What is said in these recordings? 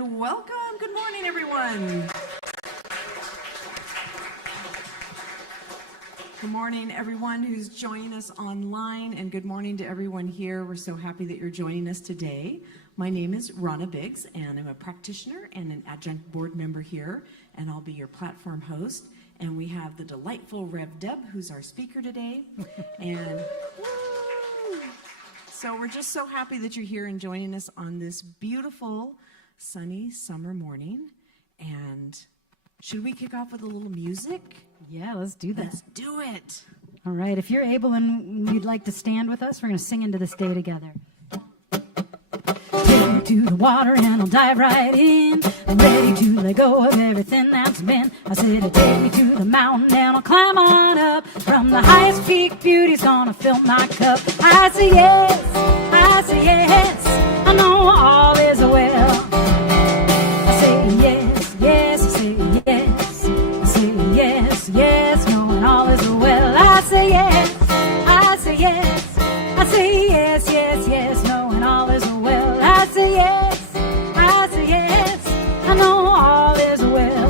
and welcome. Good morning, everyone. Good morning, everyone who's joining us online, and good morning to everyone here. We're so happy that you're joining us today. My name is Ronna Biggs, and I'm a practitioner and an adjunct board member here, and I'll be your platform host. And we have the delightful Rev Deb, who's our speaker today. And so we're just so happy that you're here and joining us on this beautiful, sunny summer morning. And should we kick off with a little music? Yeah, let's do that. Let's do it. All right, if you're able and you'd like to stand with us, we're going to sing into this day together. Take me to the water and I'll dive right in. I'm ready to let go of everything that's been. I said, take me to the mountain and I'll climb on up. From the highest peak, beauty's gonna fill my cup. I say yes, I say yes, I know all is well. I say yes, yes, I say yes, I say yes, yes, knowing all is well. I say yes, I say yes, I say yes, yes, yes, knowing all is well. I say yes, I know all is well.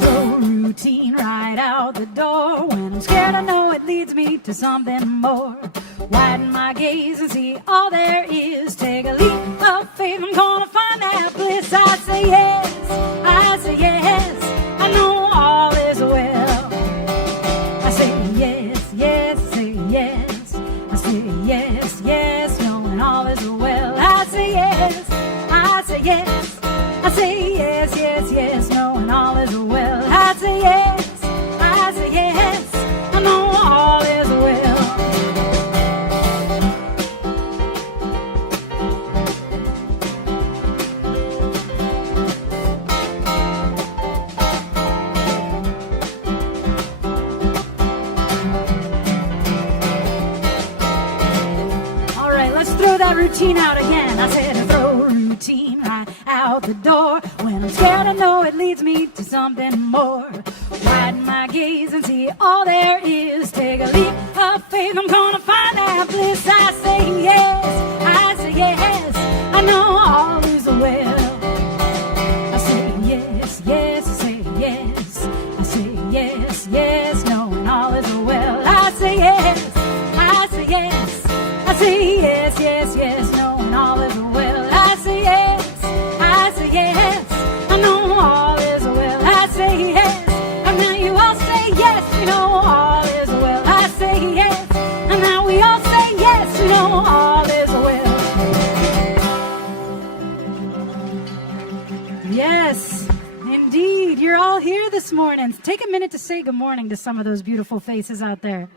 Throw routine right out the door. When I'm scared, I know it leads me to something more. Widen my gaze and see all there is. Take a leap of faith, I'm gonna find that bliss. I say yes, I say yes, I know all is well. I say yes, yes, I say yes, I say yes, yes, knowing all is well. I say yes, I say yes, I say yes, yes, yes, knowing all is well. I say yes, I say yes, I know all is well. All right, let's throw that routine out again. I said throw routine right out the door. When I'm scared, I know it leads me to something more. Widen my gaze and see all there is. Take a leap of faith, I'm gonna find that bliss. I say yes, I say yes, I know all is well. I say yes, yes, I say yes, I say yes, yes, knowing all is well. I say yes, I say yes, I say yes, yes, yes, knowing all is well. I say yes, I say yes, I know all is well. I say yes, and now you all say yes, you know all is well. I say yes, and now we all say yes, you know all is well. Yes, indeed, you're all here this morning. Take a minute to say good morning to some of those beautiful faces out there.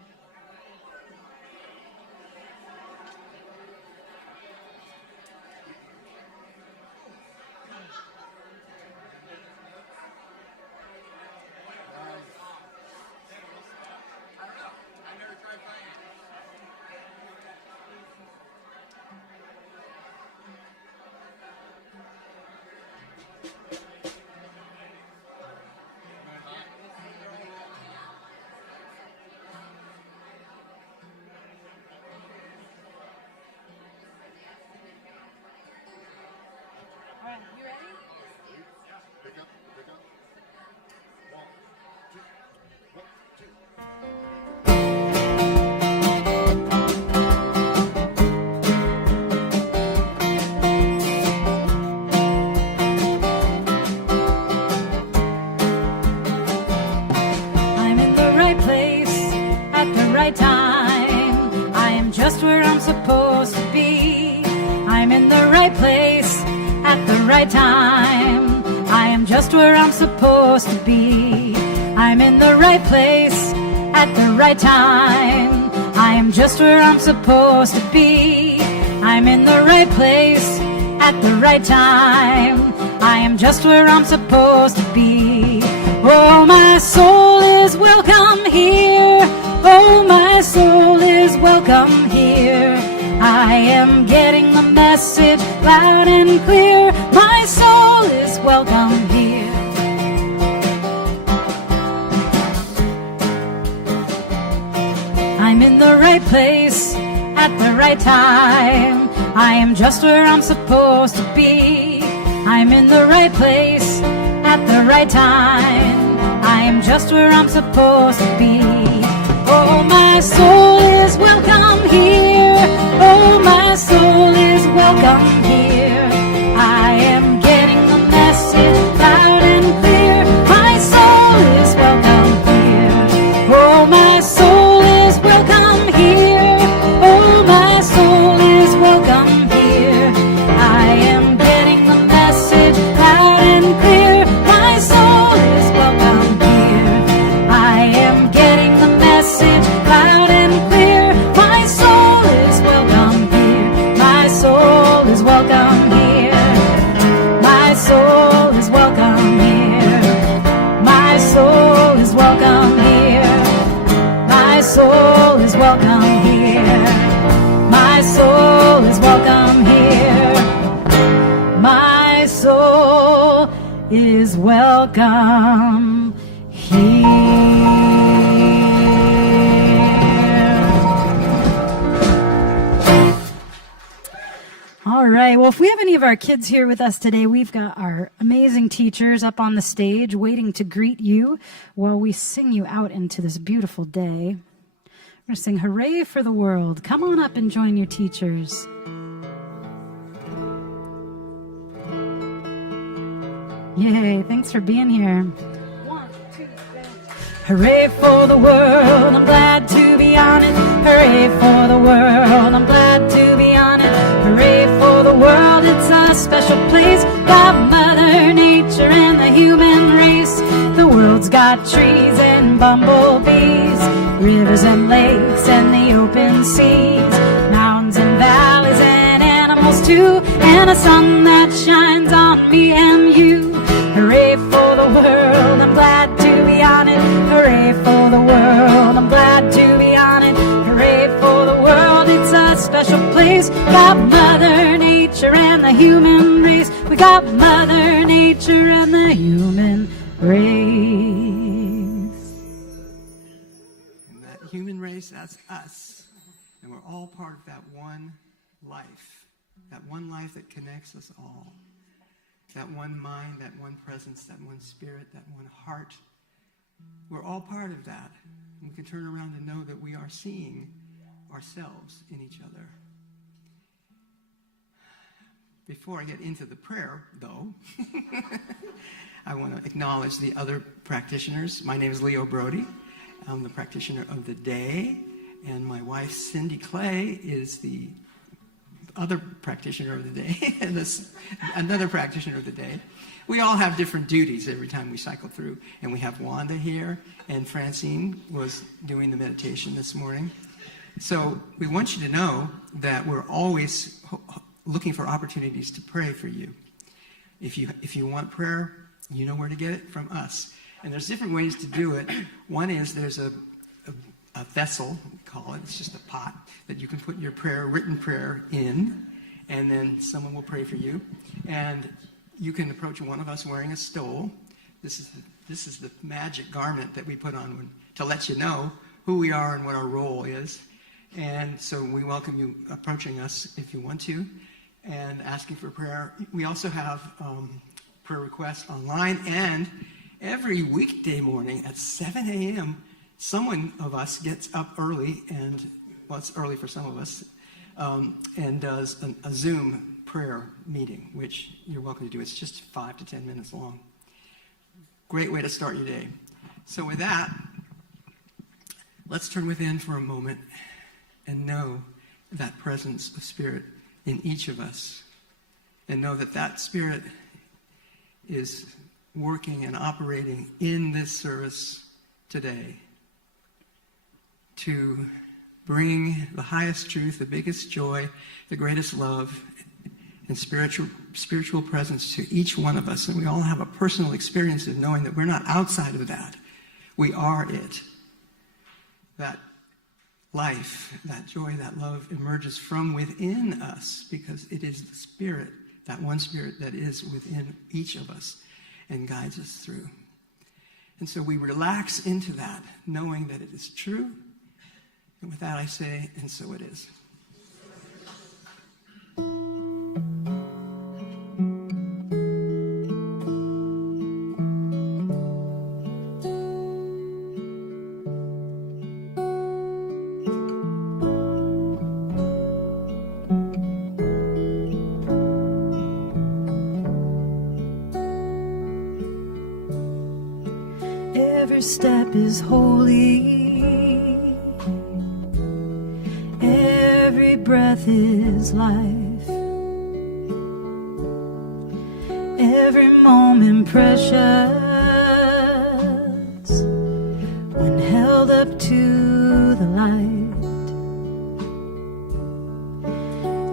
Time. I am just where I'm supposed to be. I'm in the right place at the right time. I am just where I'm supposed to be. I'm in the right place at the right time. I am just where I'm supposed to be. I'm in the right place at the right time. I am just where I'm supposed to be. Oh, my soul is welcome here. Oh, my soul is welcome here. I am getting the message loud and clear. My soul is welcome here. I'm in the right place at the right time. I am just where I'm supposed to be. I'm in the right place at the right time. I am just where I'm supposed to be. Oh, my soul is welcome here. Oh, my soul is welcome here. I am getting the message loud and clear. My soul is welcome here. Oh, my soul is welcome here. Oh, my soul is welcome here. I am getting the message loud and clear. My soul is welcome here. I am getting the message loud and clear. My soul is welcome here. My soul is welcome here. My soul is welcome here. My soul is welcome here. My soul is welcome here. My soul is welcome here. My soul is welcome here. All right. Well, if we have any of our kids here with us today, we've got our amazing teachers up on the stage waiting to greet you while we sing you out into this beautiful day. We're going to sing Hooray for the World. Come on up and join your teachers. Yay. Thanks for being here. 1, 2, 3. Hooray for the world. I'm glad to be on it. Hooray for the world. I'm glad to be on it. Hooray for the world, it's a special place. Got Mother Nature and the human race. The world's got trees and bumblebees, rivers and lakes and the open seas, mountains and valleys and animals too, and a sun that shines on me and you. Hooray for the world, I'm glad to be on it. Hooray for the world, I'm glad to be on it. Hooray for the world, it's a special place. Got Mother Nature and the human race. We got Mother Nature and the human race. And that human race, that's us. And we're all part of that one life. That one life that connects us all. That one mind, that one presence, that one spirit, that one heart. We're all part of that. And we can turn around and know that we are seeing ourselves in each other. Before I get into the prayer, though, I want to acknowledge the other practitioners. My name is Leo Brody. I'm the practitioner of the day, and my wife, Cindy Clay, is the other practitioner of the day, and another practitioner of the day. We all have different duties every time we cycle through, and we have Wanda here, and Francine was doing the meditation this morning. So we want you to know that we're always looking for opportunities to pray for you. If you want prayer, you know where to get it from us. And there's different ways to do it. One is there's a vessel, we call it. It's just a pot that you can put your written prayer in, and then someone will pray for you. And you can approach one of us wearing a stole. This is the magic garment that we put on to let you know who we are and what our role is. And so we welcome you approaching us if you want to and asking for prayer. We also have prayer requests online, and every weekday morning at 7 a.m., someone of us gets up early, and well, it's early for some of us, and does a Zoom prayer meeting, which you're welcome to do. It's just 5 to 10 minutes long. Great way to start your day. So with that, let's turn within for a moment and know that presence of Spirit in each of us, and know that that Spirit is working and operating in this service today to bring the highest truth, the biggest joy, the greatest love, and spiritual presence to each one of us. And we all have a personal experience of knowing that we're not outside of that. We are it. That life, that joy, that love emerges from within us because it is the Spirit, that one Spirit that is within each of us and guides us through. And so we relax into that, knowing that it is true. And with that I say, and so it is. Every step is holy. Every breath is life. Every moment precious when held up to the light.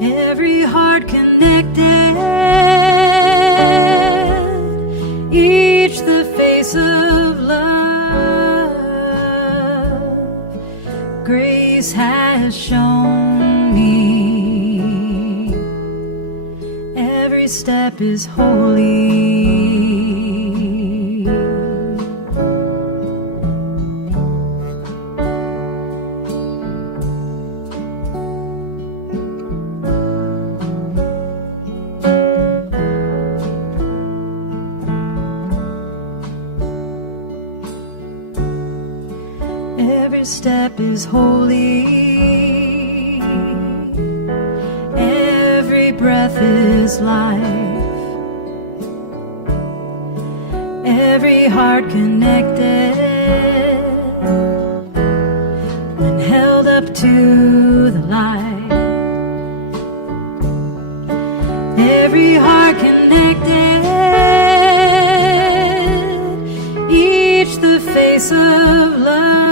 Every heart connected, each the face of love. Grace has shown me every step is holy. Every step is holy. Every breath is life. Every heart connected when held up to the light. Every heart connected, each the face of love.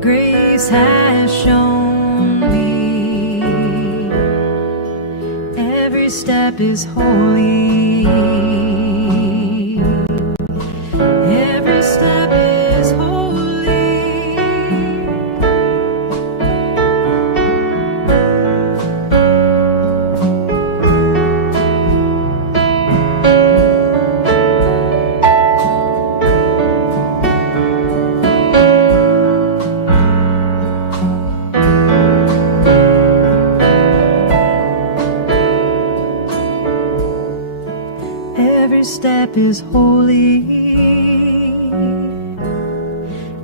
Grace has shown me every step is holy. Every step is holy. Every step is holy.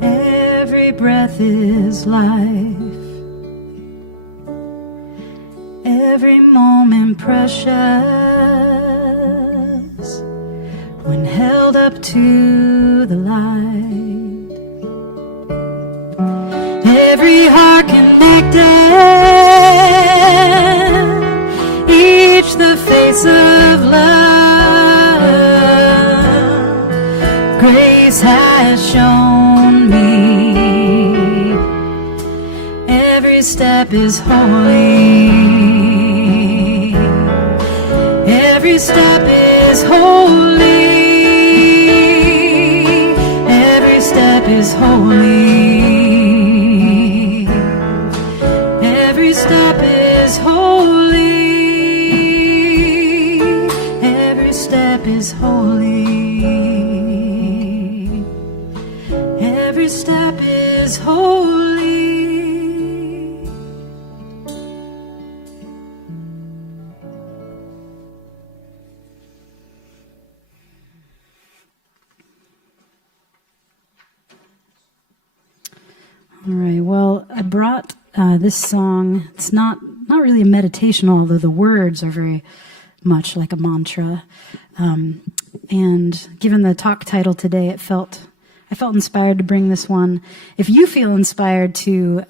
Every breath is life. Every moment precious when held up to the light. Every heart connected, each the face of love. Grace has shown me every step is holy. Every step is holy. Every step is holy. Every step is holy. Every step is holy. Every step is holy. All right, well, I brought this song. It's not really a meditation, although the words are very much like a mantra. And given the talk title today, I felt inspired to bring this one. If you feel inspired to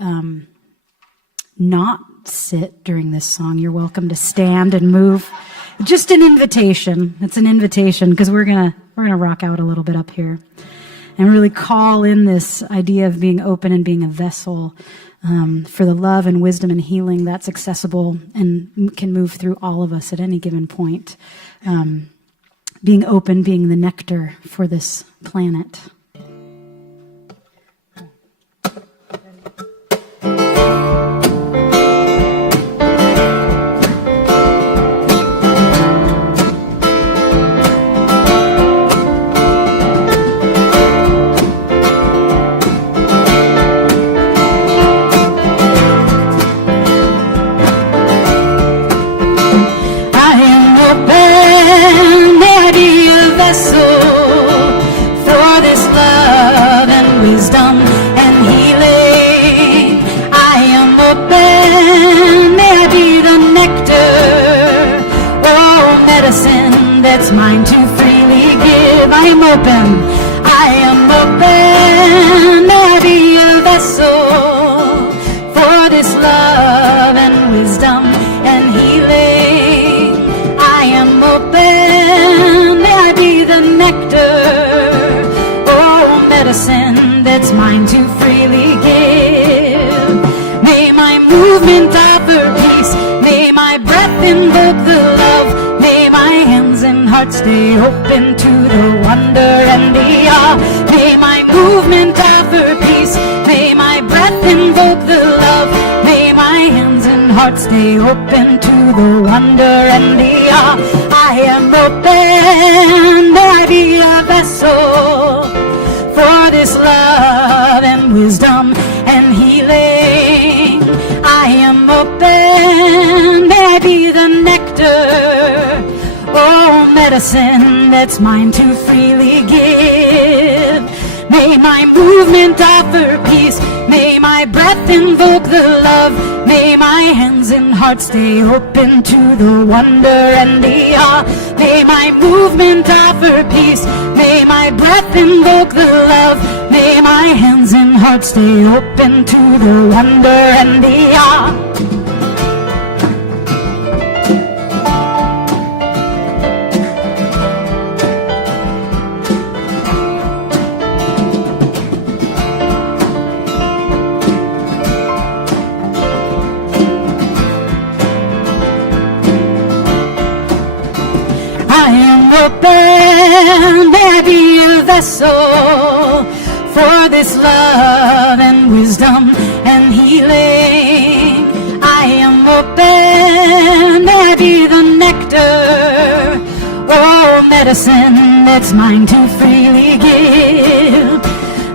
not sit during this song, you're welcome to stand and move. Just an invitation. It's an invitation because we're gonna rock out a little bit up here and really call in this idea of being open and being a vessel for the love and wisdom and healing that's accessible and can move through all of us at any given point. Being open, being the nectar for this planet. That's mine to freely give. I am open. I am open. May I be a vessel for this love and wisdom and healing. I am open. May I be the nectar, oh, medicine that's mine to freely give. May my movement offer peace. May my breath invoke the love. May my hands and heart stay open to the wonder and the awe. May my movement offer peace. May my breath invoke the love. May my hands and heart stay open to the wonder and the awe. I am open. May I be a vessel for this love and wisdom and healing. I am open. May I be the nectar, oh, medicine that's mine to freely give. May my movement offer peace. May my breath invoke the love. May my hands and heart stay open to the wonder and the awe. May my movement offer peace. May my breath invoke the love. May my hands and heart stay open to the wonder and the awe. I am open. May I be a vessel for this love and wisdom and healing. I am open. May I be the nectar, oh, medicine that's mine to freely give.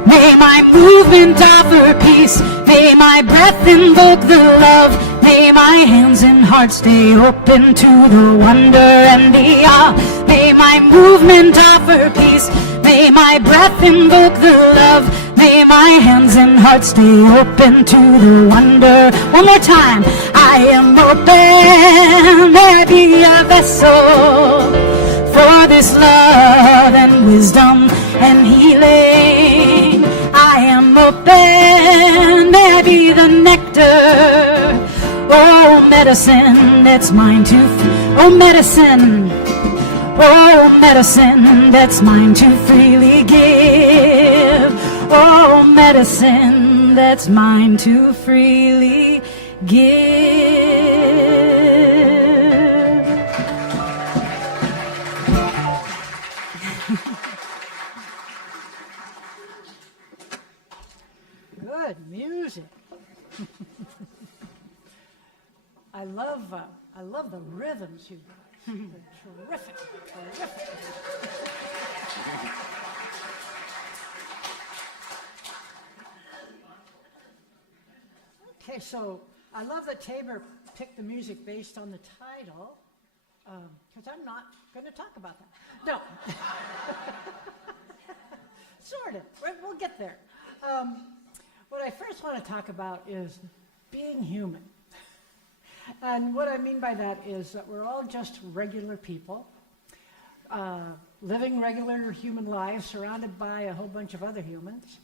May my movement offer peace. May my breath invoke the love. May my hands and heart stay open to the wonder and the awe. May my movement offer peace. May my breath invoke the love. May my hands and heart stay open to the wonder. One more time. I am open. May I be a vessel for this love and wisdom and healing. I am open. May I be the nectar, oh, medicine that's mine to, oh, medicine, oh, medicine that's mine to freely give. Oh, medicine that's mine to freely give. Good music. I love the rhythms you got. They're terrific, terrific. Okay, so I love that Tabor picked the music based on the title, because I'm not going to talk about that. No. Sort of. We'll get there. What I first want to talk about is being human. And what I mean by that is that we're all just regular people, living regular human lives surrounded by a whole bunch of other humans.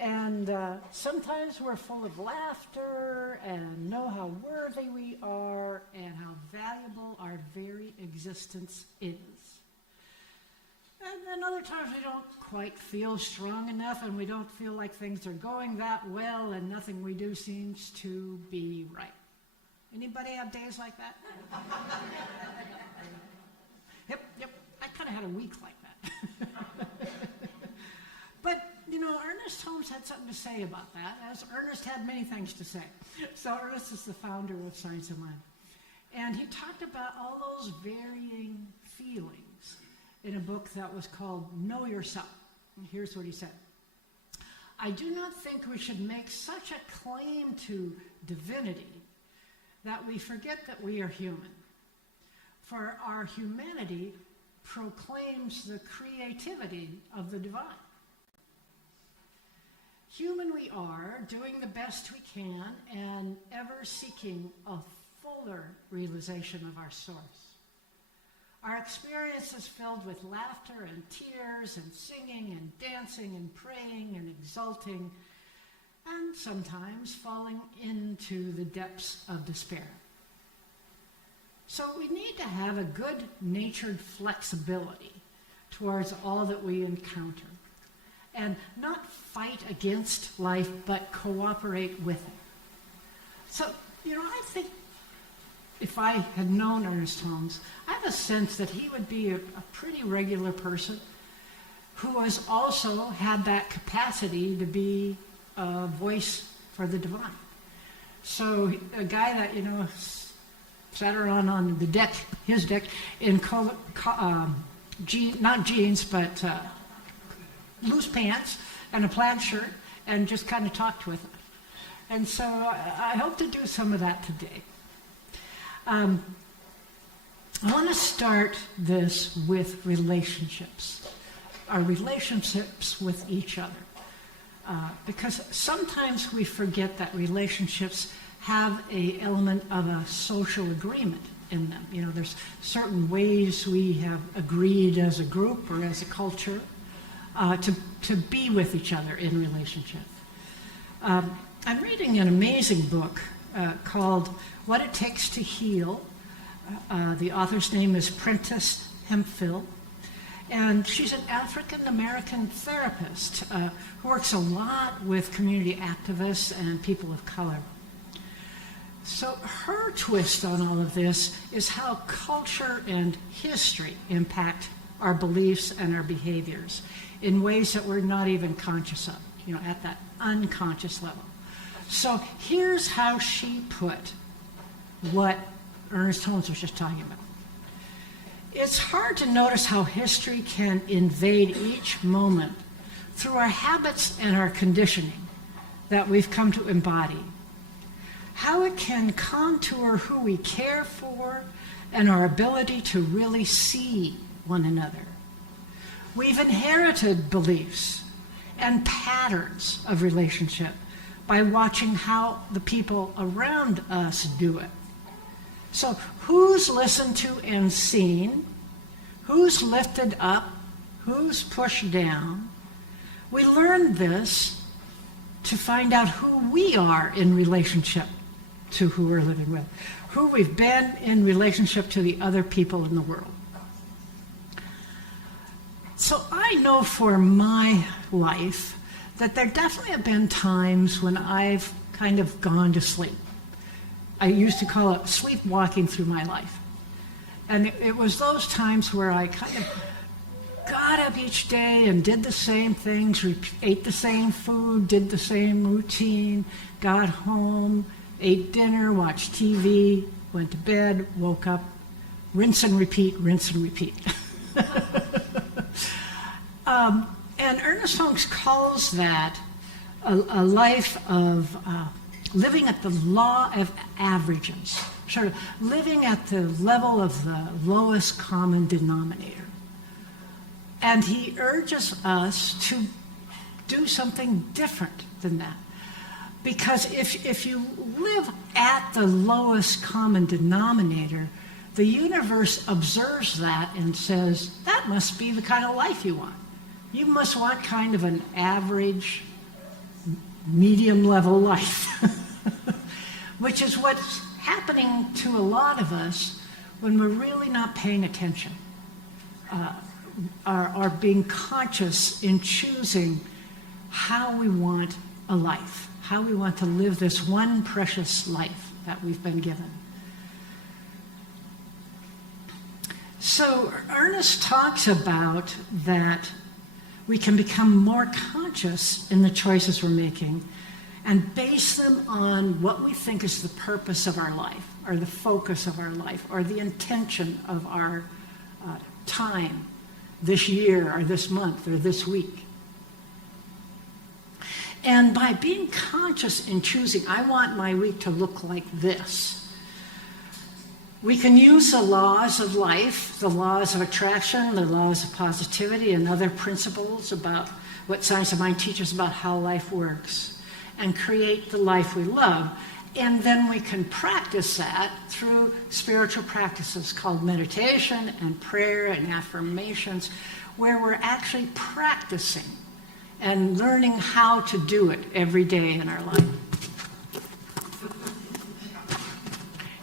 And sometimes we're full of laughter and know how worthy we are and how valuable our very existence is. And then other times we don't quite feel strong enough and we don't feel like things are going that well and nothing we do seems to be right. Anybody have days like that? Yep. I kind of had a week like that. But, you know, Ernest Holmes had something to say about that, as Ernest had many things to say. So Ernest is the founder of Science of Mind. And he talked about all those varying feelings in a book that was called Know Yourself. And here's what he said. I do not think we should make such a claim to divinity that we forget that we are human. For our humanity proclaims the creativity of the divine. Human we are, doing the best we can, and ever seeking a fuller realization of our source. Our experience is filled with laughter and tears and singing and dancing and praying and exulting and sometimes falling into the depths of despair. So we need to have a good-natured flexibility towards all that we encounter and not fight against life but cooperate with it. So, I think if I had known Ernest Holmes, I have a sense that he would be a pretty regular person who has also had that capacity to be a voice for the divine. So a guy that, sat around on the deck, his deck, in not jeans, but loose pants and a plaid shirt, and just kind of talked with us. And so I hope to do some of that today. I want to start this with relationships, our relationships with each other. Because sometimes we forget that relationships have an element of a social agreement in them. There's certain ways we have agreed as a group or as a culture to be with each other in relationship. I'm reading an amazing book called What It Takes to Heal. The author's name is Prentice Hemphill. And she's an African-American therapist who works a lot with community activists and people of color. So her twist on all of this is how culture and history impact our beliefs and our behaviors in ways that we're not even conscious of, at that unconscious level. So here's how she put what Ernest Holmes was just talking about. It's hard to notice how history can invade each moment through our habits and our conditioning that we've come to embody. How it can contour who we care for and our ability to really see one another. We've inherited beliefs and patterns of relationship by watching how the people around us do it. So who's listened to and seen? Who's lifted up? Who's pushed down? We learn this to find out who we are in relationship to who we're living with, who we've been in relationship to the other people in the world. So I know for my life that there definitely have been times when I've kind of gone to sleep. I used to call it sleepwalking through my life. And it was those times where I kind of got up each day and did the same things, ate the same food, did the same routine, got home, ate dinner, watched TV, went to bed, woke up, rinse and repeat, rinse and repeat. And Ernest Holmes calls that a life of living at the law of averages, sort of living at the level of the lowest common denominator. And he urges us to do something different than that. Because if you live at the lowest common denominator, the universe observes that and says, that must be the kind of life you want. You must want kind of an average, medium-level life, which is what's happening to a lot of us when we're really not paying attention, are being conscious in choosing how we want a life, how we want to live this one precious life that we've been given. So Ernest talks about that we can become more conscious in the choices we're making and base them on what we think is the purpose of our life, or the focus of our life, or the intention of our time this year, or this month, or this week. And by being conscious in choosing, I want my week to look like this, we can use the laws of life, the laws of attraction, the laws of positivity, and other principles about what Science of Mind teaches about how life works, and create the life we love. And then we can practice that through spiritual practices called meditation and prayer and affirmations, where we're actually practicing and learning how to do it every day in our life.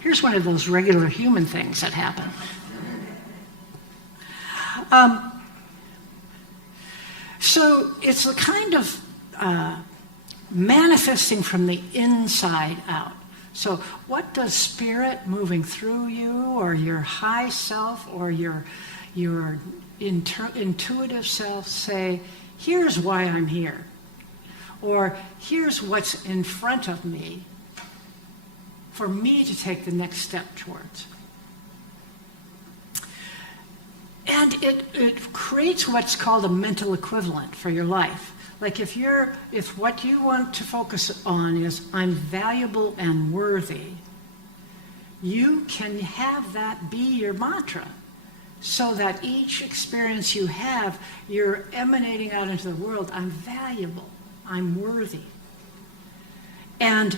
Here's one of those regular human things that happen. So it's a kind of manifesting from the inside out. So what does spirit moving through you, or your high self, or your intuitive self say, here's why I'm here, or here's what's in front of me for me to take the next step towards. And it creates what's called a mental equivalent for your life. Like if what you want to focus on is I'm valuable and worthy, you can have that be your mantra, so that each experience you have, you're emanating out into the world, I'm valuable, I'm worthy. And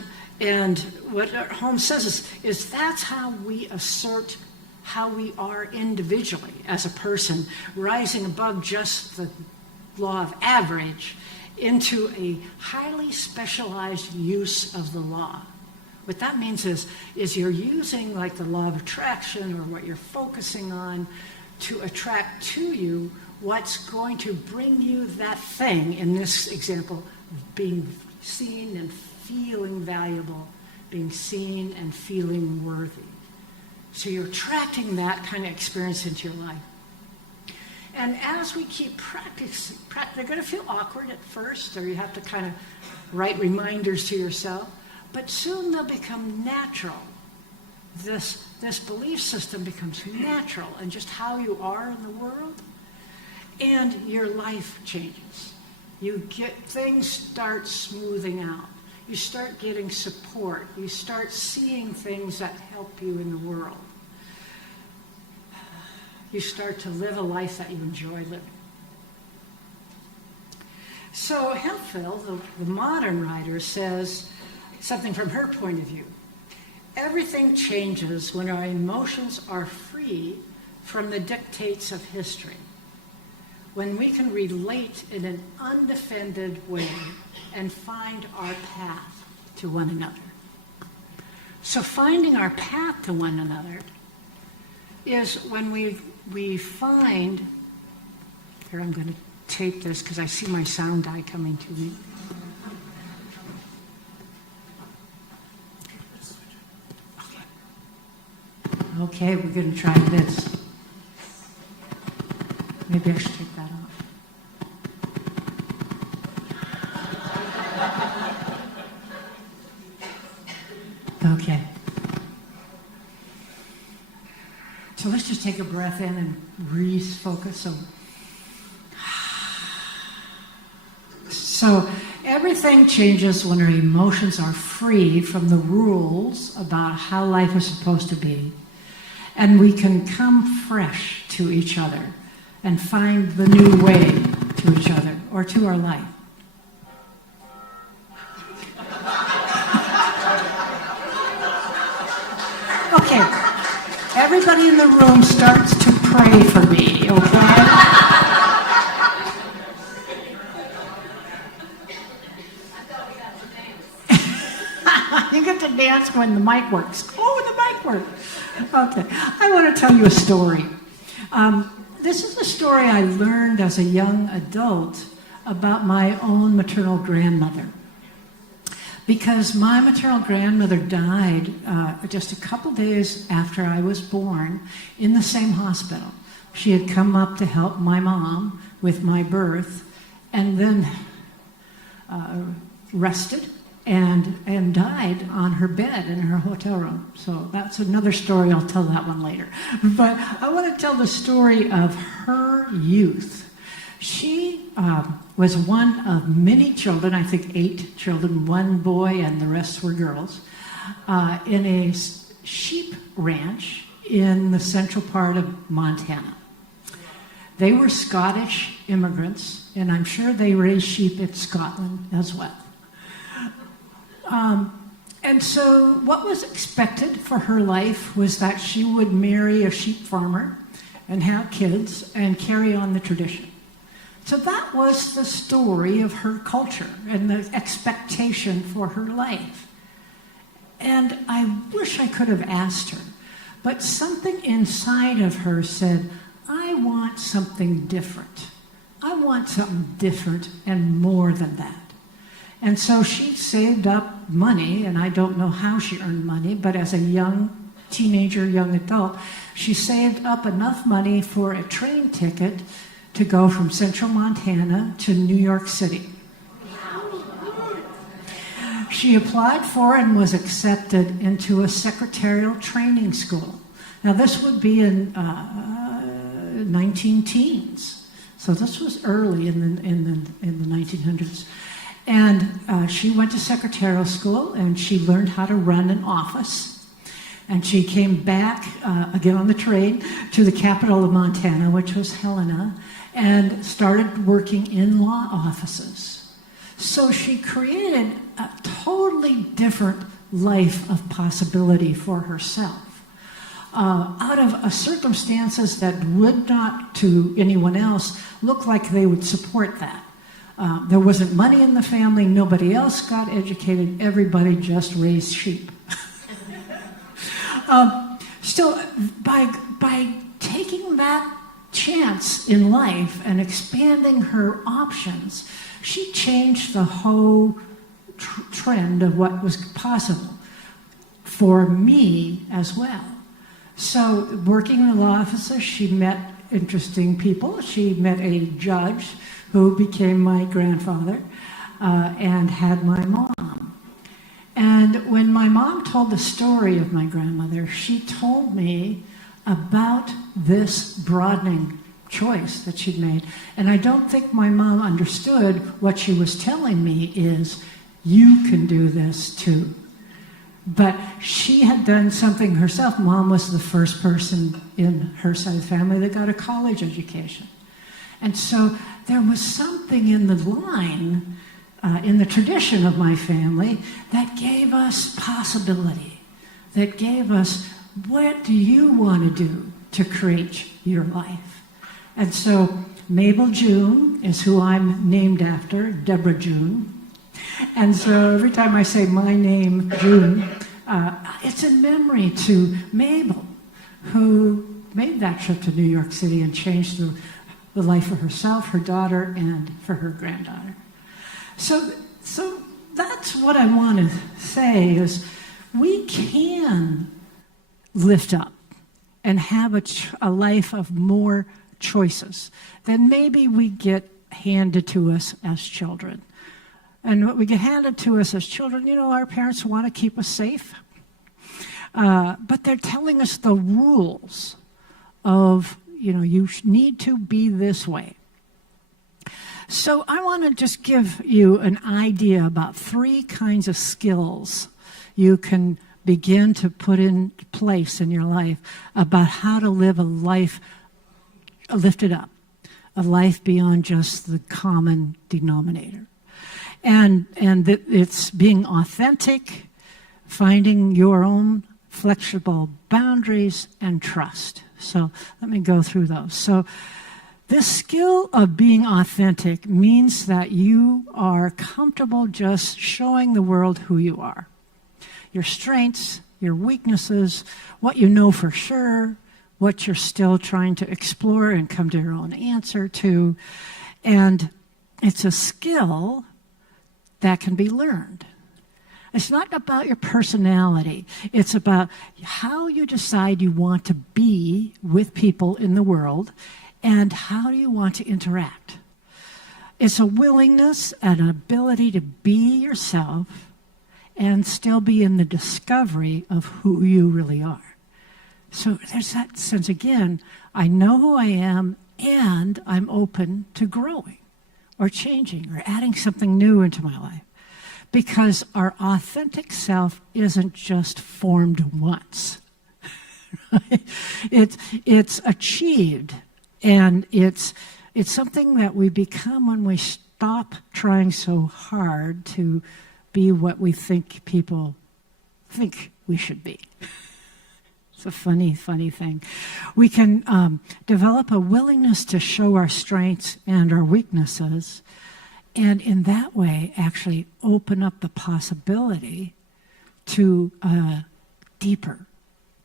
what Holmes says is that's how we assert how we are individually as a person, rising above just the law of average into a highly specialized use of the law. What that means is you're using like the law of attraction, or what you're focusing on, to attract to you what's going to bring you that thing, in this example, being seen and feeling valuable, being seen and feeling worthy. So you're attracting that kind of experience into your life. And as we keep practicing, they're going to feel awkward at first, or you have to kind of write reminders to yourself, but soon they'll become natural. This belief system becomes natural, and just how you are in the world, and your life changes. Things start smoothing out. You start getting support. You start seeing things that help you in the world. You start to live a life that you enjoy living. So Hemphill, the modern writer, says something from her point of view. Everything changes when our emotions are free from the dictates of history, when we can relate in an undefended way and find our path to one another. So finding our path to one another is when we find, here I'm going to tape this because I see my sound guy coming to me. Okay, we're going to try this. Maybe I should take that off. Okay. So let's just take a breath in and refocus. So everything changes when our emotions are free from the rules about how life is supposed to be. And we can come fresh to each other and find the new way to each other or to our life. Okay, everybody in the room starts to pray for me, okay? You get to dance when the mic works. Oh, the mic works. Okay, I want to tell you a story. This is a story I learned as a young adult about my own maternal grandmother. Because my maternal grandmother died just a couple days after I was born in the same hospital. She had come up to help my mom with my birth, and then rested and died on her bed in her hotel room. So that's another story. I'll tell that one later. But I want to tell the story of her youth. She was one of many children, I think 8 children, 1 boy and the rest were girls, in a sheep ranch in the central part of Montana. They were Scottish immigrants, and I'm sure they raised sheep in Scotland as well. And so what was expected for her life was that she would marry a sheep farmer and have kids and carry on the tradition. So that was the story of her culture and the expectation for her life. And I wish I could have asked her, but something inside of her said, I want something different. I want something different and more than that. And so she saved up money, and I don't know how she earned money, but as a young teenager, young adult, she saved up enough money for a train ticket to go from central Montana to New York City. She applied for and was accepted into a secretarial training school. Now this would be in 19 teens. So this was early in the 1900s. And she went to secretarial school, and she learned how to run an office. And she came back, again on the train, to the capital of Montana, which was Helena, and started working in law offices. So she created a totally different life of possibility for herself. Out of circumstances that would not, to anyone else, look like they would support that. There wasn't money in the family, nobody else got educated, everybody just raised sheep. Still, by taking that chance in life and expanding her options, she changed the whole trend of what was possible for me as well. So working in the law offices, she met interesting people. She met a judge who became my grandfather and had my mom. And when my mom told the story of my grandmother, she told me about this broadening choice that she'd made. And I don't think my mom understood what she was telling me is, you can do this too. But she had done something herself. Mom was the first person in her side of the family that got a college education. And so there was something in the line, in the tradition of my family, that gave us possibility, that gave us, what do you want to do to create your life? And so Mabel June is who I'm named after, Debora June. And so every time I say my name, June, it's in memory to Mabel, who made that trip to New York City and changed the life for herself, her daughter, and for her granddaughter. So that's what I want to say is we can lift up and have a life of more choices than maybe we get handed to us as children. And what we get handed to us as children, our parents want to keep us safe. But they're telling us the rules of, you need to be this way. So I want to just give you an idea about 3 kinds of skills you can begin to put in place in your life about how to live a life lifted up, a life beyond just the common denominator. And it's being authentic, finding your own flexible boundaries, and trust. So let me go through those. So this skill of being authentic means that you are comfortable just showing the world who you are. Your strengths, your weaknesses, what you know for sure, what you're still trying to explore and come to your own answer to. And it's a skill that can be learned. It's not about your personality. It's about how you decide you want to be with people in the world and how do you want to interact. It's a willingness and an ability to be yourself and still be in the discovery of who you really are. So there's that sense, again, I know who I am and I'm open to growing or changing or adding something new into my life. Because our authentic self isn't just formed once. It's achieved, and it's something that we become when we stop trying so hard to be what we think people think we should be. It's a funny, funny thing. We can develop a willingness to show our strengths and our weaknesses, and in that way actually open up the possibility to a deeper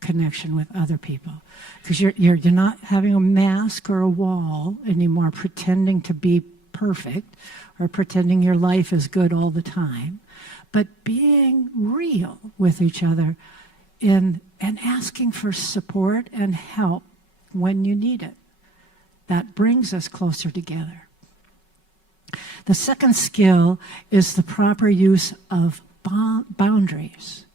connection with other people. Because you're not having a mask or a wall anymore, pretending to be perfect or pretending your life is good all the time, but being real with each other and asking for support and help when you need it. That brings us closer together. The second skill is the proper use of boundaries.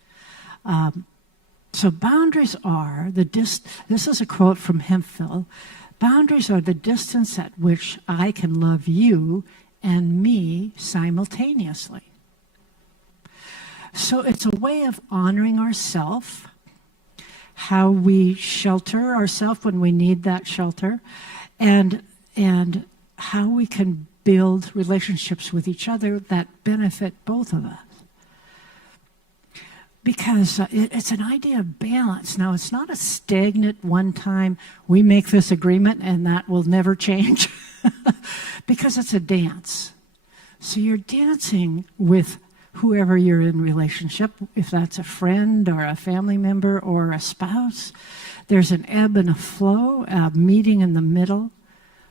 So boundaries are this is a quote from Hemphill, boundaries are the distance at which I can love you and me simultaneously. So it's a way of honoring ourselves, how we shelter ourselves when we need that shelter, and how we can build relationships with each other that benefit both of us. Because it's an idea of balance. Now, it's not a stagnant one time, we make this agreement and that will never change. Because it's a dance. So you're dancing with whoever you're in relationship, if that's a friend or a family member or a spouse. There's an ebb and a flow, a meeting in the middle.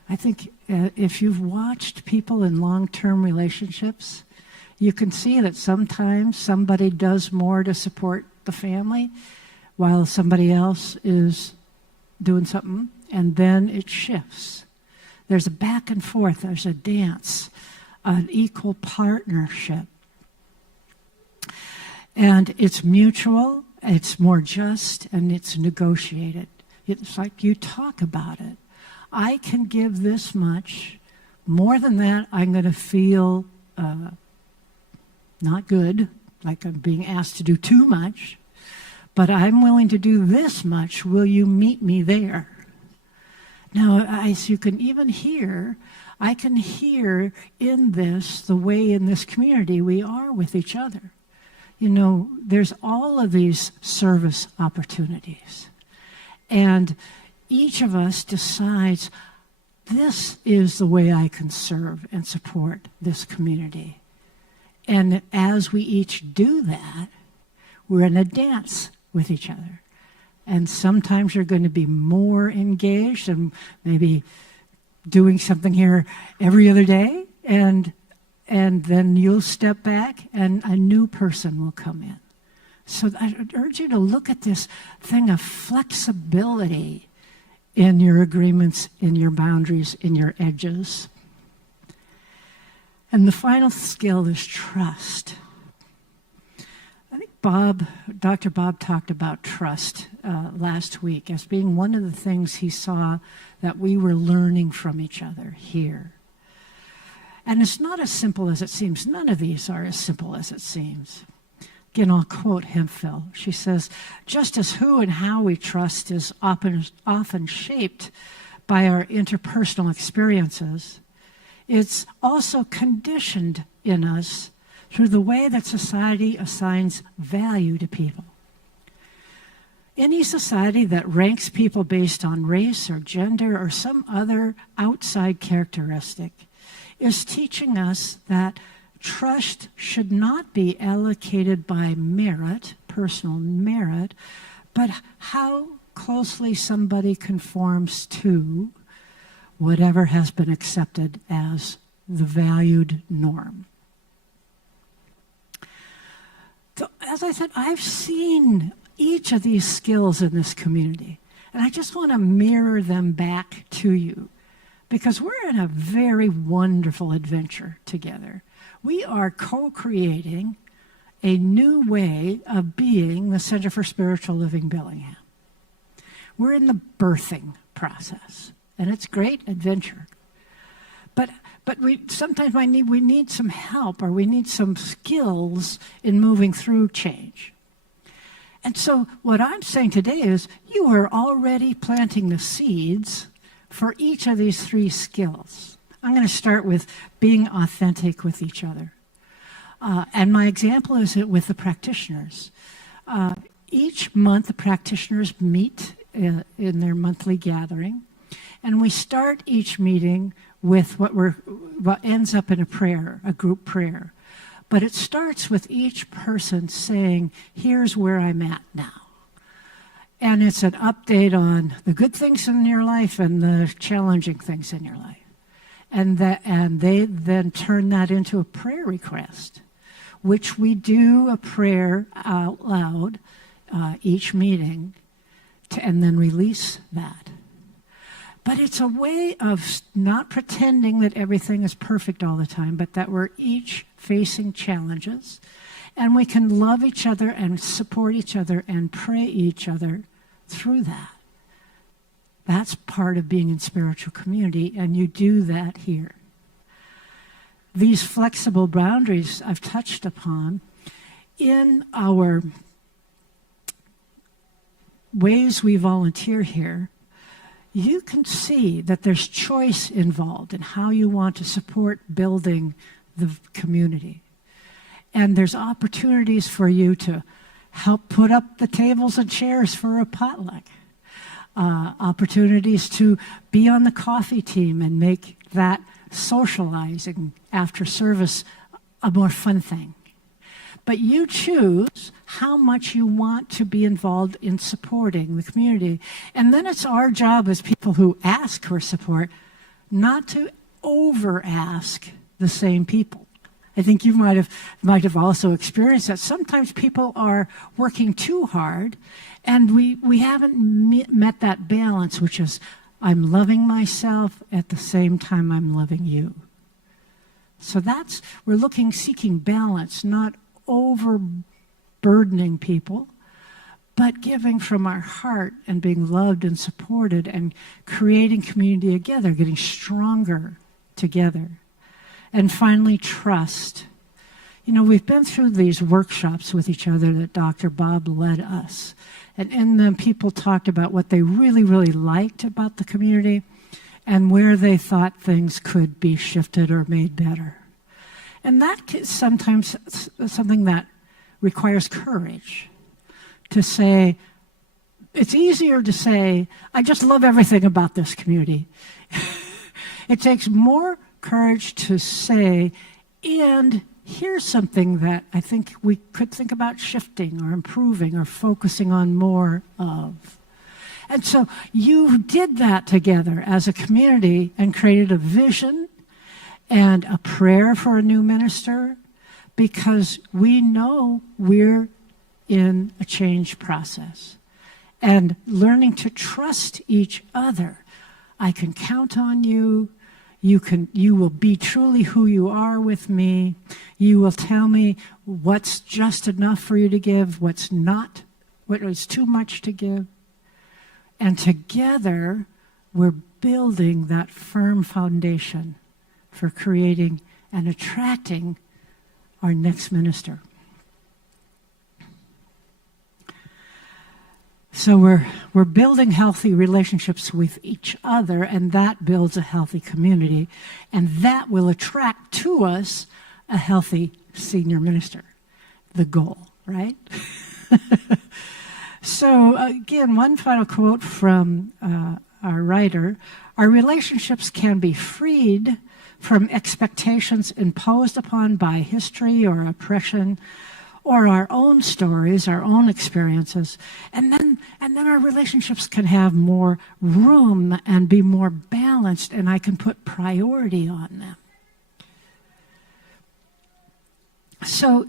I think if you've watched people in long-term relationships, you can see that sometimes somebody does more to support the family while somebody else is doing something, and then it shifts. There's a back and forth, there's a dance, an equal partnership. And it's mutual, it's more just, and it's negotiated. It's like you talk about it. I can give this much. More than that, I'm going to feel not good, like I'm being asked to do too much. But I'm willing to do this much. Will you meet me there? Now, as you can even hear, I can hear in this, the way in this community we are with each other. You know, there's all of these service opportunities. And each of us decides, this is the way I can serve and support this community. And as we each do that, we're in a dance with each other. And sometimes you're going to be more engaged and maybe doing something here every other day, and then you'll step back and a new person will come in. So I urge you to look at this thing of flexibility in your agreements, in your boundaries, in your edges. And the final skill is trust. I think Dr. Bob talked about trust last week as being one of the things he saw that we were learning from each other here. And it's not as simple as it seems. None of these are as simple as it seems. Again, I'll quote Hemphill. She says, just as who and how we trust is often shaped by our interpersonal experiences, it's also conditioned in us through the way that society assigns value to people. Any society that ranks people based on race or gender or some other outside characteristic is teaching us that trust should not be allocated by merit, personal merit, but how closely somebody conforms to whatever has been accepted as the valued norm. So, as I said, I've seen each of these skills in this community, and I just want to mirror them back to you because we're in a very wonderful adventure together. We are co-creating a new way of being the Center for Spiritual Living Bellingham. We're in the birthing process, and it's great adventure. But we sometimes we need some help, or we need some skills in moving through change. And so what I'm saying today is you are already planting the seeds for each of these three skills. I'm going to start with being authentic with each other. And my example is with the practitioners. Each month, the practitioners meet in their monthly gathering, and we start each meeting with what ends up in a prayer, a group prayer. But it starts with each person saying, here's where I'm at now. And it's an update on the good things in your life and the challenging things in your life. And they then turn that into a prayer request, which we do a prayer out loud each meeting and then release that. But it's a way of not pretending that everything is perfect all the time, but that we're each facing challenges, and we can love each other and support each other and pray each other through that. That's part of being in spiritual community, and you do that here. These flexible boundaries I've touched upon in our ways we volunteer here. You can see that there's choice involved in how you want to support building the community. And there's opportunities for you to help put up the tables and chairs for a potluck. Opportunities to be on the coffee team and make that socializing after service a more fun thing. But you choose how much you want to be involved in supporting the community. And then it's our job as people who ask for support not to over-ask the same people. I think you might have also experienced that. Sometimes people are working too hard, and we haven't met that balance, which is I'm loving myself at the same time I'm loving you. So we're seeking balance, not overburdening people, but giving from our heart and being loved and supported and creating community together, getting stronger together. And finally, trust. You know, we've been through these workshops with each other that Dr. Bob led us. And in them, people talked about what they really, really liked about the community and where they thought things could be shifted or made better. And that is sometimes something that requires courage to say, it's easier to say, I just love everything about this community. It takes more courage to say, and here's something that I think we could think about shifting or improving or focusing on more of. And so you did that together as a community and created a vision and a prayer for a new minister, because we know we're in a change process. And learning to trust each other. I can count on you. You will be truly who you are with me. You will tell me what's just enough for you to give, what is too much to give. And together, we're building that firm foundation for creating and attracting our next minister. So we're building healthy relationships with each other, and that builds a healthy community, and that will attract to us a healthy senior minister. The goal, right? So again, one final quote from our writer: our relationships can be freed from expectations imposed upon by history or oppression, or our own stories, our own experiences, and then our relationships can have more room and be more balanced, and I can put priority on them. So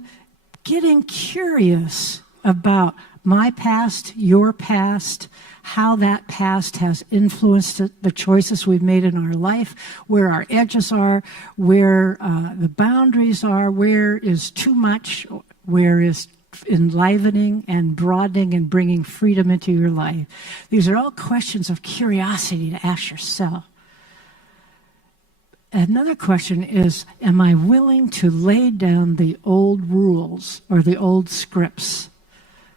getting curious about my past, your past, how that past has influenced the choices we've made in our life, where our edges are, where the boundaries are, where is too much, where is enlivening and broadening and bringing freedom into your life. These are all questions of curiosity to ask yourself. Another question is, am I willing to lay down the old rules or the old scripts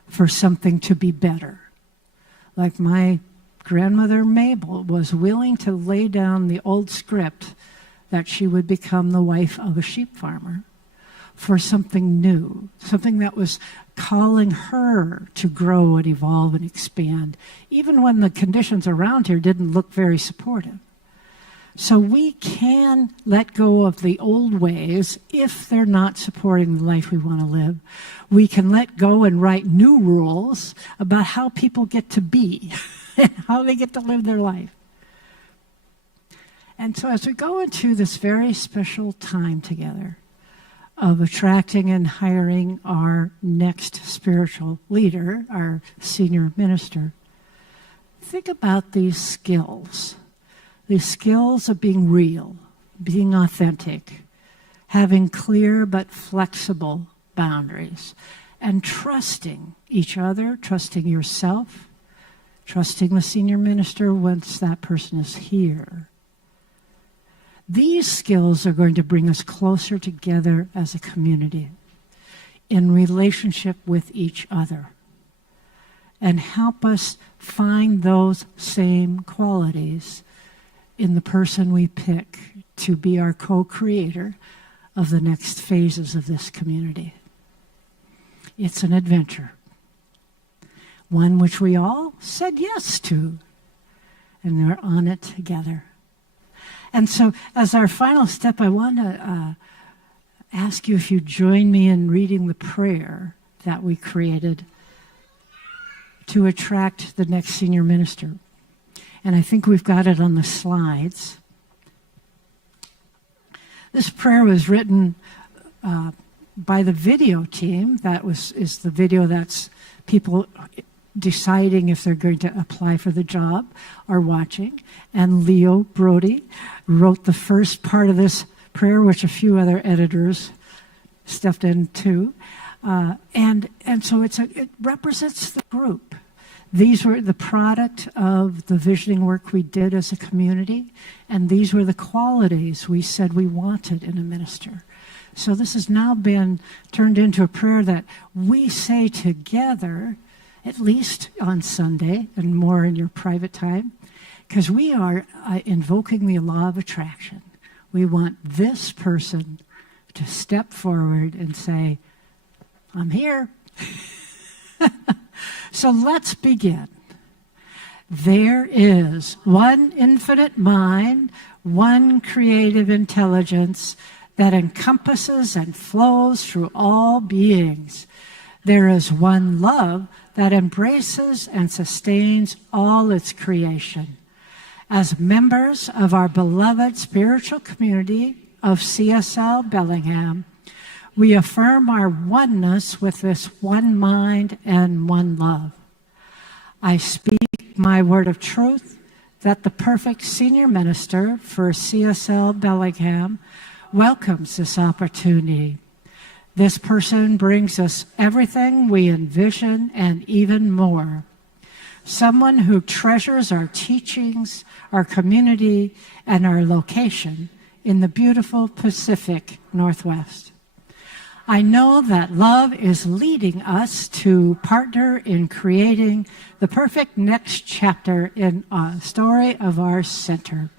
for something to be better? Like my grandmother Mabel was willing to lay down the old script that she would become the wife of a sheep farmer for something new, something that was calling her to grow and evolve and expand, even when the conditions around here didn't look very supportive. So we can let go of the old ways if they're not supporting the life we want to live. We can let go and write new rules about how people get to be and how they get to live their life. And so as we go into this very special time together of attracting and hiring our next spiritual leader, our senior minister, think about these skills of being real, being authentic, having clear but flexible boundaries, and trusting each other, trusting yourself, trusting the senior minister once that person is here. These skills are going to bring us closer together as a community in relationship with each other and help us find those same qualities in the person we pick to be our co-creator of the next phases of this community. It's an adventure, one which we all said yes to, and we're on it together. And so as our final step, I want to ask you if you join me in reading the prayer that we created to attract the next senior minister. And I think we've got it on the slides. This prayer was written by the video team. That is the video that's people deciding if they're going to apply for the job are watching. And Leo Brody wrote the first part of this prayer, which a few other editors stepped in too. And so it represents the group. These were the product of the visioning work we did as a community, and these were the qualities we said we wanted in a minister. So this has now been turned into a prayer that we say together, at least on Sunday and more in your private time, because we are invoking the law of attraction. We want this person to step forward and say, I'm here. So let's begin. There is one infinite mind, one creative intelligence that encompasses and flows through all beings. There is one love that embraces and sustains all its creation. As members of our beloved spiritual community of CSL Bellingham, we affirm our oneness with this one mind and one love. I speak my word of truth that the perfect senior minister for CSL Bellingham welcomes this opportunity. This person brings us everything we envision and even more. Someone who treasures our teachings, our community, and our location in the beautiful Pacific Northwest. I know that love is leading us to partner in creating the perfect next chapter in a story of our center.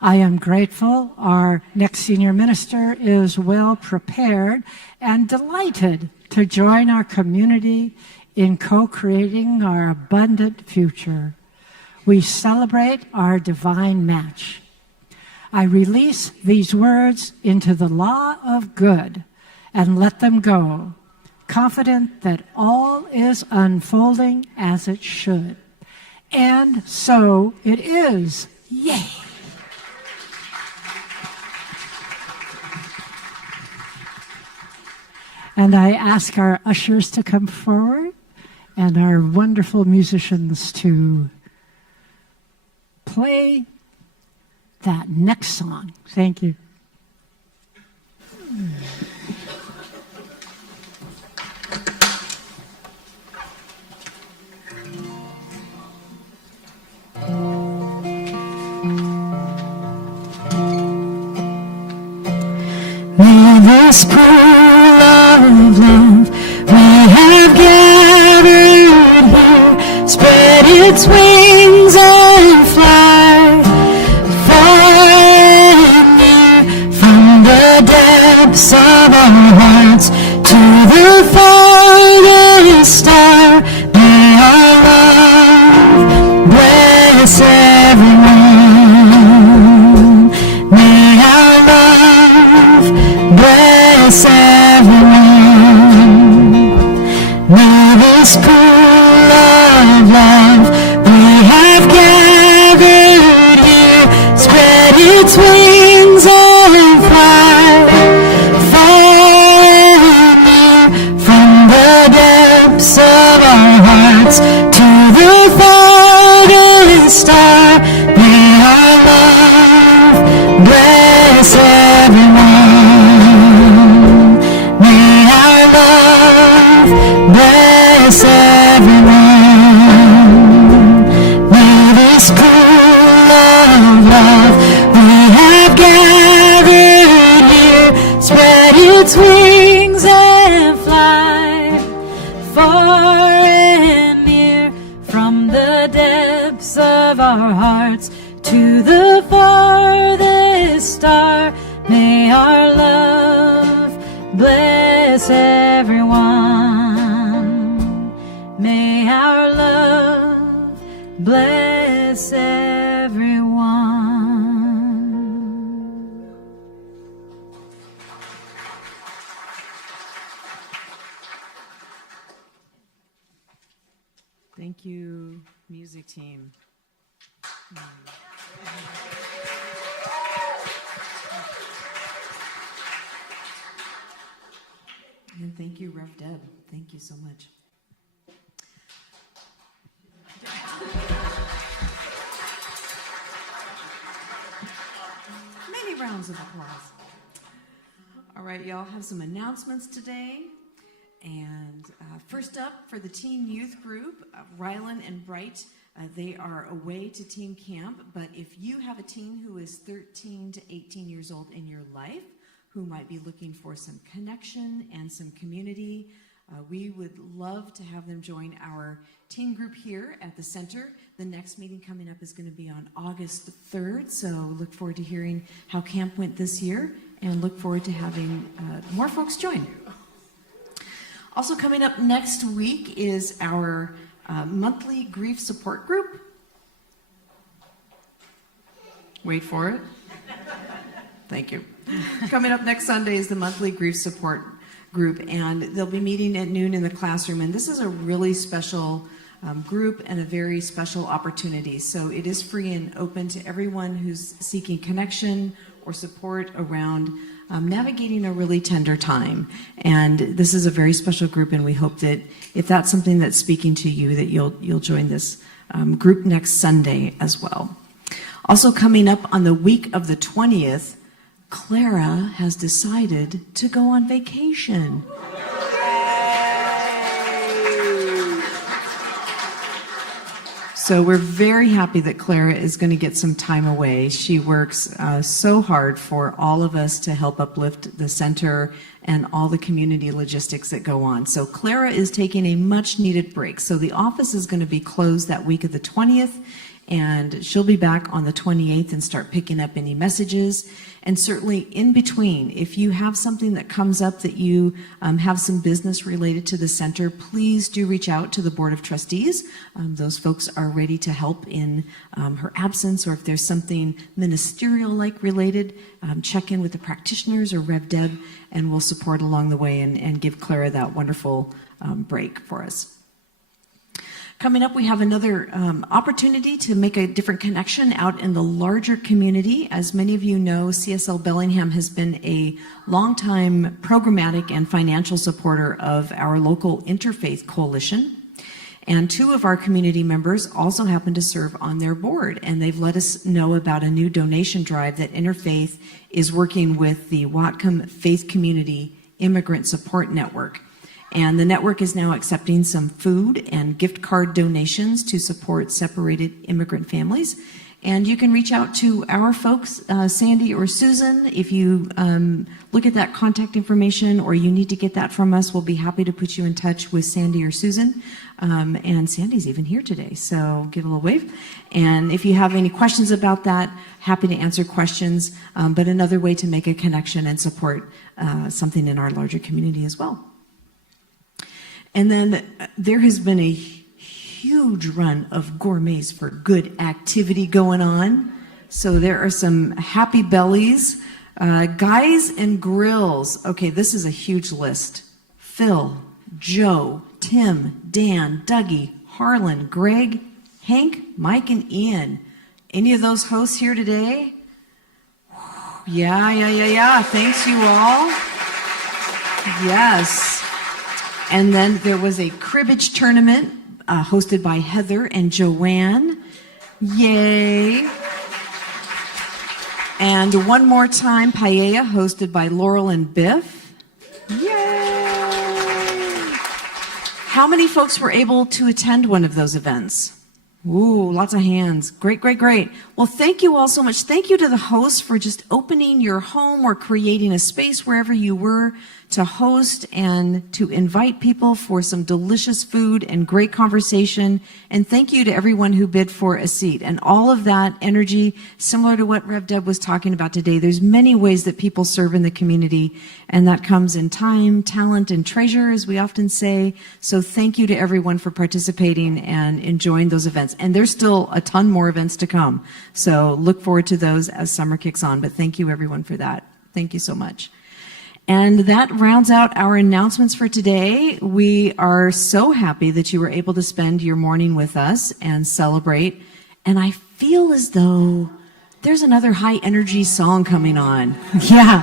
I am grateful our next senior minister is well prepared and delighted to join our community in co-creating our abundant future. We celebrate our divine match. I release these words into the law of good and let them go, confident that all is unfolding as it should. And so it is. Yay! And I ask our ushers to come forward and our wonderful musicians to play that next song. Thank you. May this pool of love we have gathered here spread its wings and fly far and near from the depths depths of our hearts to the farthest star. May our love bless everyone. May our love bless everyone. May this pool of love we have gathered here spread its wings and fly far and near, from the depths of our hearts to the farthest star. May our love bless everyone. May our love bless everyone. May this pool of love we have gathered here spread its wings and fly far and near, from the depths of our hearts to the farthest star. May our love bless everyone. May our love bless everyone. Thank you, music team. And thank you, Rev Deb. Thank you so much. Many rounds of applause. All right, y'all have some announcements today. And first up, for the teen youth group, Rylan and Bright, they are away to teen camp. But if you have a teen who is 13 to 18 years old in your life, who might be looking for some connection and some community, we would love to have them join our teen group here at the center. The next meeting coming up is going to be on August 3rd, so look forward to hearing how camp went this year and look forward to having more folks join. Also coming up next week is our monthly grief support group. Wait for it. Thank you. Coming up next Sunday is the monthly grief support group, and they'll be meeting at noon in the classroom. And this is a really special group and a very special opportunity. So it is free and open to everyone who's seeking connection or support around navigating a really tender time. And this is a very special group, and we hope that if that's something that's speaking to you, that you'll join this group next Sunday as well. Also coming up on the week of the 20th, Clara has decided to go on vacation. So we're very happy that Clara is going to get some time away. She works so hard for all of us to help uplift the center and all the community logistics that go on. So Clara is taking a much needed break. So the office is going to be closed that week of the 20th, and she'll be back on the 28th and start picking up any messages. And certainly in between, if you have something that comes up that you have some business related to the center, please do reach out to the Board of Trustees. Those folks are ready to help in her absence, or if there's something ministerial-like related, check in with the practitioners or Rev Deb, and we'll support along the way and give Clara that wonderful break for us. Coming up, we have another opportunity to make a different connection out in the larger community. As many of you know, CSL Bellingham has been a longtime programmatic and financial supporter of our local Interfaith Coalition. And two of our community members also happen to serve on their board, and they've let us know about a new donation drive that Interfaith is working with the Whatcom Faith Community Immigrant Support Network. And the network is now accepting some food and gift card donations to support separated immigrant families. And you can reach out to our folks, Sandy or Susan, if you look at that contact information or you need to get that from us. We'll be happy to put you in touch with Sandy or Susan. And Sandy's even here today, so give a little wave. And if you have any questions about that, happy to answer questions, but another way to make a connection and support something in our larger community as well. And then there has been a huge run of gourmets for good activity going on. So there are some happy bellies, guys and grills. Okay, this is a huge list. Phil, Joe, Tim, Dan, Dougie, Harlan, Greg, Hank, Mike, and Ian. Any of those hosts here today? Yeah. Thanks, you all. Yes. And then there was a cribbage tournament hosted by Heather and Joanne. Yay. And one more time, paella hosted by Laurel and Biff. Yay. How many folks were able to attend one of those events? Ooh, lots of hands. Great. Well, thank you all so much. Thank you to the hosts for just opening your home or creating a space wherever you were to host and to invite people for some delicious food and great conversation. And thank you to everyone who bid for a seat. And all of that energy, similar to what Rev Deb was talking about today, there's many ways that people serve in the community, and that comes in time, talent, and treasure, as we often say. So thank you to everyone for participating and enjoying those events. And there's still a ton more events to come. So look forward to those as summer kicks on. But thank you everyone for that. Thank you so much. And that rounds out our announcements for today. We are so happy that you were able to spend your morning with us and celebrate. And I feel as though there's another high energy song coming on. Yeah.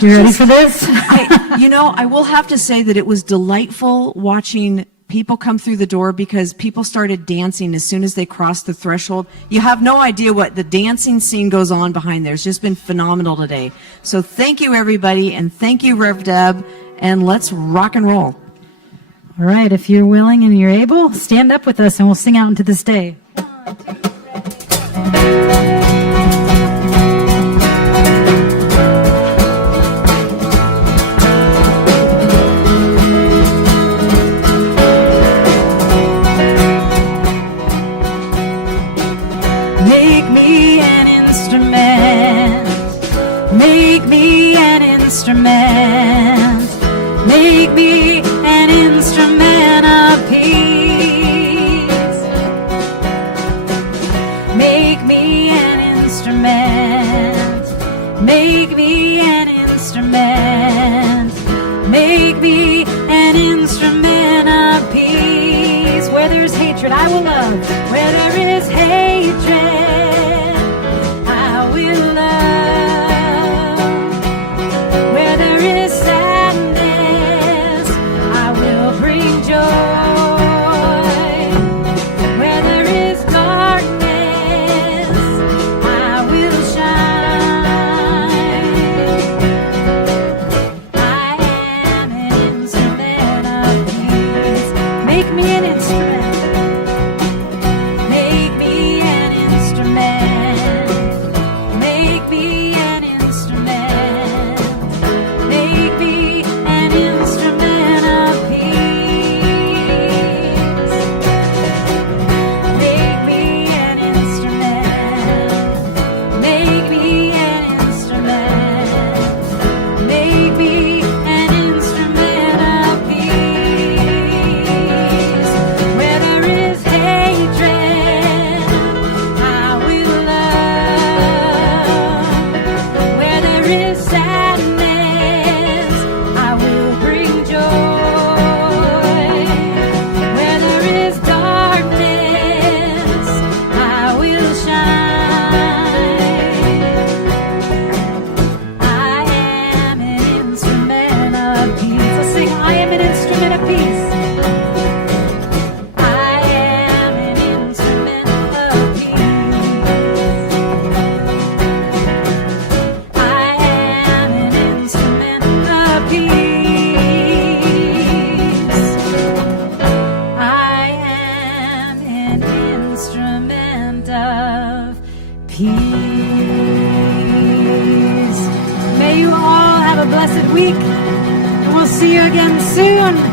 You ready for this? I will have to say that it was delightful watching people come through the door, because people started dancing as soon as they crossed the threshold. You have no idea what the dancing scene goes on behind there. It's just been phenomenal today. So thank you, everybody, and thank you, Rev Deb, and let's rock and roll. All right, if you're willing and you're able, stand up with us and we'll sing out into this day. 1, 2, 3. Make me an instrument. Make me an instrument. Make me an instrument of peace. Make me an instrument. Make me an instrument. Make me an instrument of peace. Where there's hatred, I will love. Where there is hatred, I will love. Where there is sadness, I will bring joy. Where there is darkness, I will shine. I am an instrument of peace. Make me an instrument. Make me an instrument. peace. May you all have a blessed week, and we'll see you again soon.